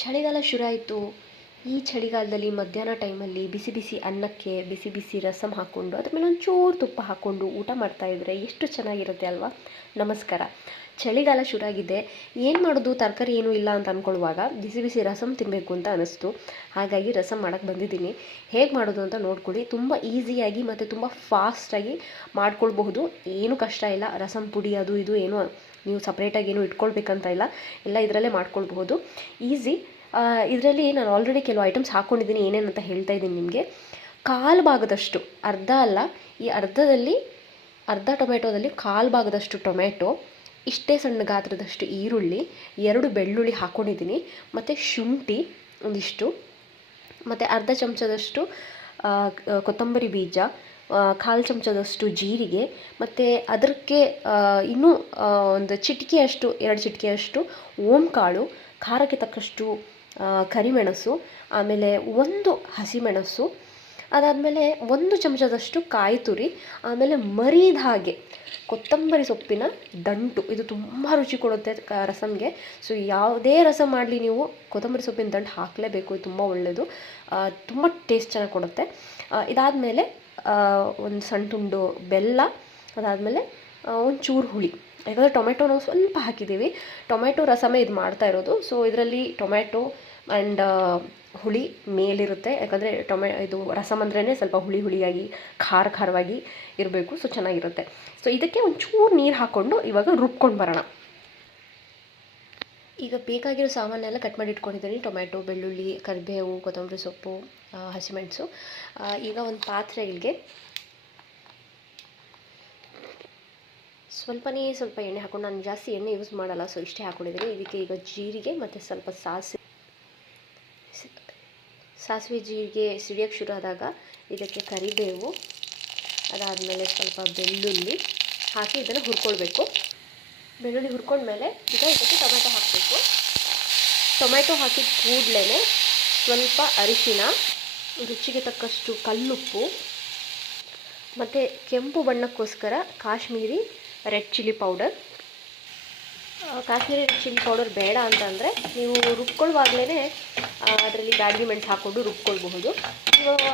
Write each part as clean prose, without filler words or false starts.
ಚಳಿಗಾಲ ಶುರುವಾಯಿತು. ಈ ಚಳಿಗಾಲದಲ್ಲಿ ಮಧ್ಯಾಹ್ನ ಟೈಮಲ್ಲಿ ಬಿಸಿ ಬಿಸಿ ಅನ್ನಕ್ಕೆ ಬಿಸಿ ಬಿಸಿ ರಸಮ್ ಹಾಕ್ಕೊಂಡು ಅದ್ರ ಮೇಲೆ ಒಂಚೂರು ತುಪ್ಪ ಹಾಕ್ಕೊಂಡು ಊಟ ಮಾಡ್ತಾಯಿದ್ರೆ ಎಷ್ಟು ಚೆನ್ನಾಗಿರುತ್ತೆ ಅಲ್ವಾ. ನಮಸ್ಕಾರ. ಚಳಿಗಾಲ ಶುರುವಾಗಿದೆ, ಏನು ಮಾಡೋದು, ತರಕಾರಿ ಏನೂ ಇಲ್ಲ ಅಂತ ಅಂದ್ಕೊಳ್ಳುವಾಗ ಬಿಸಿ ಬಿಸಿ ರಸಮ್ ತಿನ್ನಬೇಕು ಅಂತ ಅನ್ನಿಸ್ತು. ಹಾಗಾಗಿ ರಸಮ್ ಮಾಡೋಕ್ಕೆ ಬಂದಿದ್ದೀನಿ. ಹೇಗೆ ಮಾಡೋದು ಅಂತ ನೋಡ್ಕೊಳ್ಳಿ. ತುಂಬ ಈಸಿಯಾಗಿ ಮತ್ತು ತುಂಬ ಫಾಸ್ಟಾಗಿ ಮಾಡ್ಕೊಳ್ಬಹುದು. ಏನೂ ಕಷ್ಟ ಇಲ್ಲ. ರಸಮ್ ಪುಡಿ ಅದು ಇದು ಏನೂ ನೀವು ಸಪ್ರೇಟಾಗಿ ಏನೂ ಇಟ್ಕೊಳ್ಬೇಕಂತ ಇಲ್ಲ, ಎಲ್ಲ ಇದರಲ್ಲೇ ಮಾಡ್ಕೊಳ್ಬಹುದು. ಈಸಿ. ಇದರಲ್ಲಿ ನಾನು ಆಲ್ರೆಡಿ ಕೆಲವು ಐಟಮ್ಸ್ ಹಾಕ್ಕೊಂಡಿದ್ದೀನಿ. ಏನೇನು ಅಂತ ಹೇಳ್ತಾ ಇದ್ದೀನಿ ನಿಮಗೆ. ಕಾಲು ಭಾಗದಷ್ಟು, ಅರ್ಧ ಅಲ್ಲ, ಈ ಅರ್ಧ ಟೊಮೆಟೊದಲ್ಲಿ ಕಾಲು ಭಾಗದಷ್ಟು ಟೊಮೆಟೊ, ಇಷ್ಟೇ ಸಣ್ಣ ಗಾತ್ರದಷ್ಟು ಈರುಳ್ಳಿ, 2 ಬೆಳ್ಳುಳ್ಳಿ ಹಾಕ್ಕೊಂಡಿದ್ದೀನಿ, ಮತ್ತು ಶುಂಠಿ ಒಂದಿಷ್ಟು, ಮತ್ತು ಅರ್ಧ ಚಮಚದಷ್ಟು ಕೊತ್ತಂಬರಿ ಬೀಜ, 1/4 ಚಮಚದಷ್ಟು ಜೀರಿಗೆ, ಮತ್ತು ಅದಕ್ಕೆ ಇನ್ನೂ ಒಂದು ಚಿಟಿಕೆಯಷ್ಟು 2 ಚಿಟಿಕೆಯಷ್ಟು ಓಂಕಾಳು, ಖಾರಕ್ಕೆ ತಕ್ಕಷ್ಟು ಕರಿಮೆಣಸು, ಆಮೇಲೆ 1 ಹಸಿಮೆಣಸು, ಅದಾದಮೇಲೆ 1 ಚಮಚದಷ್ಟು ಕಾಯಿ ತುರಿ, ಆಮೇಲೆ ಮರಿದ ಹಾಗೆ ಕೊತ್ತಂಬರಿ ಸೊಪ್ಪಿನ ದಂಟು. ಇದು ತುಂಬ ರುಚಿ ಕೊಡುತ್ತೆ ರಸಮ್ಗೆ. ಸೊ ಯಾವುದೇ ರಸಮ್ ಮಾಡಲಿ ನೀವು ಕೊತ್ತಂಬರಿ ಸೊಪ್ಪಿನ ದಂಟು ಹಾಕಲೇಬೇಕು. ಇದು ತುಂಬ ಒಳ್ಳೆಯದು, ತುಂಬ ಟೇಸ್ಟ್ ಚೆನ್ನಾಗಿ ಕೊಡುತ್ತೆ. ಇದಾದಮೇಲೆ ಒಂದು ಸಣ್ಣ ತುಂಡು ಬೆಲ್ಲ, ಅದಾದಮೇಲೆ ಒಂಚೂರು ಹುಳಿ. ಯಾಕಂದರೆ ಟೊಮೆಟೊ ನಾವು ಸ್ವಲ್ಪ ಹಾಕಿದ್ದೀವಿ. ಟೊಮೆಟೊ ರಸಮೇ ಇದು ಮಾಡ್ತಾ ಇರೋದು. ಸೊ ಇದರಲ್ಲಿ ಟೊಮೆಟೊ ಆ್ಯಂಡ್ ಹುಳಿ ಮೇಲಿರುತ್ತೆ. ಯಾಕಂದರೆ ಇದು ರಸಮ್ ಅಂದ್ರೇ ಸ್ವಲ್ಪ ಹುಳಿ ಹುಳಿಯಾಗಿ ಖಾರವಾಗಿ ಇರಬೇಕು. ಸೊ ಚೆನ್ನಾಗಿರುತ್ತೆ. ಸೊ ಇದಕ್ಕೆ ಒಂಚೂರು ನೀರು ಹಾಕ್ಕೊಂಡು ಇವಾಗ ರುಬ್ಕೊಂಡು ಬರೋಣ. ಈಗ ಬೇಕಾಗಿರೋ ಸಾಮಾನೆಲ್ಲ ಕಟ್ ಮಾಡಿ ಇಟ್ಕೊಂಡಿದ್ದೀನಿ. ಟೊಮೆಟೊ, ಬೆಳ್ಳುಳ್ಳಿ, ಕರಿಬೇವು, ಕೊತ್ತಂಬರಿ ಸೊಪ್ಪು, ಹಸಿಮೆಣಸು. ಈಗ ಒಂದು ಪಾತ್ರೆಗಳಿಗೆ ಸ್ವಲ್ಪ ಎಣ್ಣೆ ಹಾಕ್ಕೊಂಡು, ನಾನು ಜಾಸ್ತಿ ಎಣ್ಣೆ ಯೂಸ್ ಮಾಡಲ್ಲ, ಸೊ ಇಷ್ಟೇ ಹಾಕ್ಕೊಂಡಿದ್ದೀನಿ. ಇದಕ್ಕೆ ಈಗ ಜೀರಿಗೆ ಮತ್ತು ಸ್ವಲ್ಪ ಸಾಸಿವೆ ಜೀರಿಗೆ ಸಿಡಿಯೋಕ್ಕೆ ಶುರು ಆದಾಗ ಇದಕ್ಕೆ ಕರಿಬೇವು, ಅದಾದಮೇಲೆ ಸ್ವಲ್ಪ ಬೆಳ್ಳುಳ್ಳಿ ಹಾಕಿ ಇದನ್ನು ಹುರ್ಕೊಳ್ಬೇಕು. ಬೆಳ್ಳುಳ್ಳಿ ಹುರ್ಕೊಂಡ್ಮೇಲೆ ಈಗ ಇದಕ್ಕೆ ಟೊಮೆಟೊ ಹಾಕಬೇಕು. ಟೊಮೆಟೊ ಹಾಕಿದ ಕೂಡಲೇ ಸ್ವಲ್ಪ ಅರಿಶಿನ, ರುಚಿಗೆ ತಕ್ಕಷ್ಟು ಕಲ್ಲುಪ್ಪು, ಮತ್ತು ಕೆಂಪು ಬಣ್ಣಕ್ಕೋಸ್ಕರ Kashmiri red chilli powder. Kashmiri red chilli powder ಬೇಡ ಅಂತಂದರೆ ನೀವು ರುಬ್ಕೊಳ್ಳುವಾಗಲೇ ಅದರಲ್ಲಿ ಬ್ಯಾಡಗಿ ಮೆಣಸು ಹಾಕ್ಕೊಂಡು ರುಬ್ಕೊಳ್ಬಹುದು. ಇವಾಗ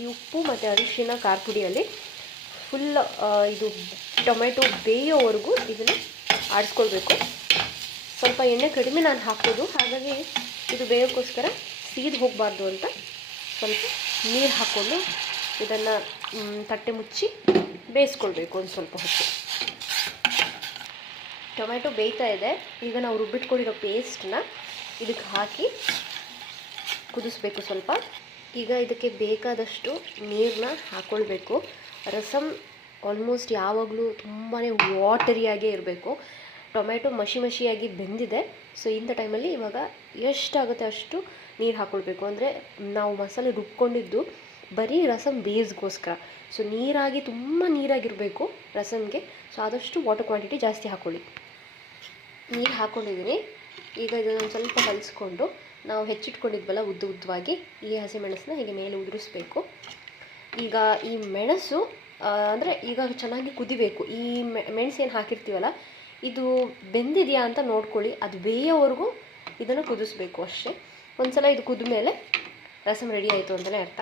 ಈ ಉಪ್ಪು ಮತ್ತು ಅರಿಶಿನ ಖಾರ ಪುಡಿಯಲ್ಲಿ ಫುಲ್ ಇದು ಟೊಮೆಟೊ ಬೇಯೋವರೆಗೂ ಇದನ್ನು ಆಡಿಸ್ಕೊಳ್ಬೇಕು. ಸ್ವಲ್ಪ ಎಣ್ಣೆ ಕಡಿಮೆ ನಾನು ಹಾಕೋದು, ಹಾಗಾಗಿ ಇದು ಬೇಯೋಕ್ಕೋಸ್ಕರ ಸೀದು ಹೋಗಬಾರ್ದು ಅಂತ ಸ್ವಲ್ಪ ನೀರು ಹಾಕ್ಕೊಂಡು ಇದನ್ನು ತಟ್ಟೆ ಮುಚ್ಚಿ ಬೇಯಿಸ್ಕೊಳ್ಬೇಕು ಒಂದು ಸ್ವಲ್ಪ ಹೊತ್ತು. ಟೊಮೆಟೊ ಬೇಯ್ತಾ ಇದೆ. ಈಗ ನಾವು ರುಬ್ಬಿಟ್ಕೊಂಡಿರೋ ಪೇಸ್ಟನ್ನ ಇದಕ್ಕೆ ಹಾಕಿ ಕುದಿಸ್ಬೇಕು ಸ್ವಲ್ಪ. ಈಗ ಇದಕ್ಕೆ ಬೇಕಾದಷ್ಟು ನೀರನ್ನ ಹಾಕ್ಕೊಳ್ಬೇಕು. ರಸಮ್ ಆಲ್ಮೋಸ್ಟ್ ಯಾವಾಗಲೂ ತುಂಬಾ ವಾಟರಿಯಾಗೇ ಇರಬೇಕು. ಟೊಮೆಟೊ ಮಸಿಯಾಗಿ ಬೆಂದಿದೆ. ಸೊ ಇಂಥ ಟೈಮಲ್ಲಿ ಇವಾಗ ಎಷ್ಟಾಗುತ್ತೆ ಅಷ್ಟು ನೀರು ಹಾಕ್ಕೊಳ್ಬೇಕು. ಅಂದರೆ ನಾವು ಮಸಾಲೆ ರುಬ್ಕೊಂಡಿದ್ದು ಬರೀ ರಸಮ್ ಬೇಸ್ಗೋಸ್ಕರ. ಸೊ ತುಂಬ ನೀರಾಗಿರಬೇಕು ರಸಮ್ಗೆ. ಸೊ ಆದಷ್ಟು ವಾಟರ್ ಕ್ವಾಂಟಿಟಿ ಜಾಸ್ತಿ ಹಾಕ್ಕೊಳ್ಳಿ. ನೀರು ಹಾಕ್ಕೊಂಡಿದ್ದೀನಿ. ಈಗ ಇದನ್ನು ಸ್ವಲ್ಪ ಕಲಿಸ್ಕೊಂಡು ನಾವು ಹೆಚ್ಚಿಟ್ಕೊಂಡಿದ್ವಲ್ಲ ಉದ್ದವಾಗಿ ಈ ಹಸಿಮೆಣಸನ್ನ ಹೀಗೆ ಮೇಲೆ ಉದುರಿಸ್ಬೇಕು. ಈಗ ಈ ಮೆಣಸು ಅಂದರೆ ಈಗ ಚೆನ್ನಾಗಿ ಕುದಿಬೇಕು. ಈ ಮೆಣಸೇನು ಹಾಕಿರ್ತೀವಲ್ಲ ಇದು ಬೆಂದಿದೆಯಾ ಅಂತ ನೋಡ್ಕೊಳ್ಳಿ. ಅದು ಬೇಯೋವರೆಗೂ ಇದನ್ನು ಕುದಿಸ್ಬೇಕು ಅಷ್ಟೇ. ಒಂದು ಸಲ ಇದು ಕುದ್ದ ಮೇಲೆ ರಸಮ್ ರೆಡಿ ಆಯಿತು ಅಂತಲೇ ಅರ್ಥ.